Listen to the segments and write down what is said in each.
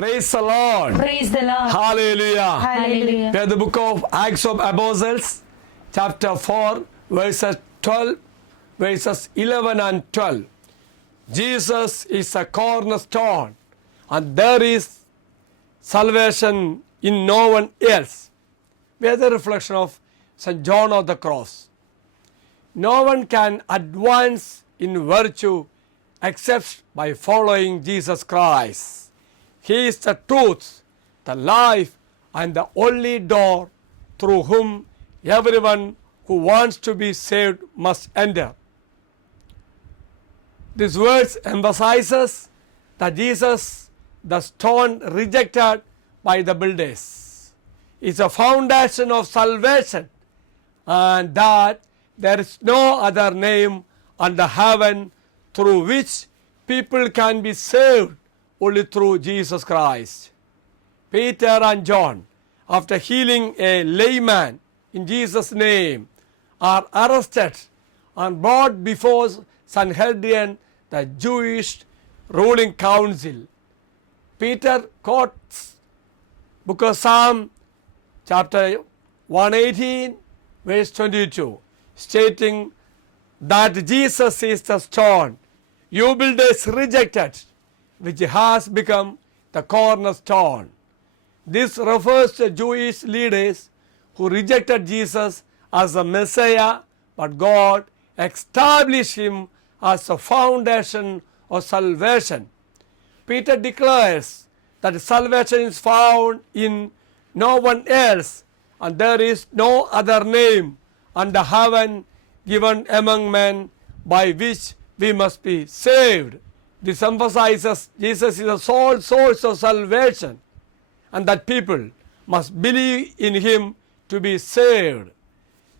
Praise the Lord. Praise the Lord. Hallelujah. Hallelujah. We have the book of Acts of Apostles, chapter 4, verses 12, verses 11 and 12. Jesus is a cornerstone, and there is salvation in no one else. We have the reflection of St. John of the Cross. No one can advance in virtue except by following Jesus Christ. He is the truth, the life, and the only door through whom everyone who wants to be saved must enter. This verse emphasizes that Jesus, the stone rejected by the builders, is a foundation of salvation, and that there is no other name under heaven through which people can be saved only through Jesus Christ. Peter and John, after healing a layman in Jesus' name, are arrested and brought before Sanhedrin, the Jewish ruling council. Peter quotes book of Psalm, chapter 118, verse 22, stating that Jesus is the stone you builders rejected, which has become the cornerstone. This refers to Jewish leaders who rejected Jesus as the Messiah, but God established him as a foundation of salvation. Peter declares that salvation is found in no one else, and there is no other name under heaven given among men by which we must be saved. This emphasizes Jesus is the sole source of salvation, and that people must believe in him to be saved.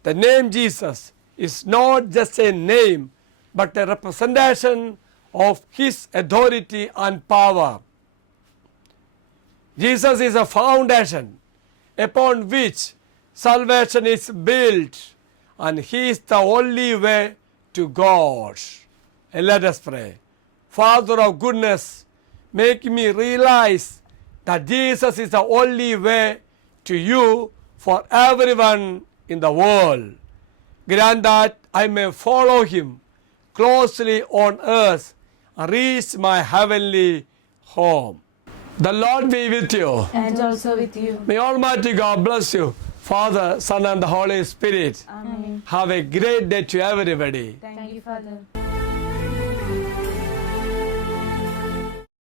The name Jesus is not just a name, but a representation of his authority and power. Jesus is a foundation upon which salvation is built, and he is the only way to God. And let us pray. Father of goodness, make me realize that Jesus is the only way to you for everyone in the world. Grant that I may follow him closely on earth and reach my heavenly home. The Lord be with you. And also with you. May Almighty God bless you, Father, Son, and the Holy Spirit. Amen. Have a great day to everybody. Thank you, Father.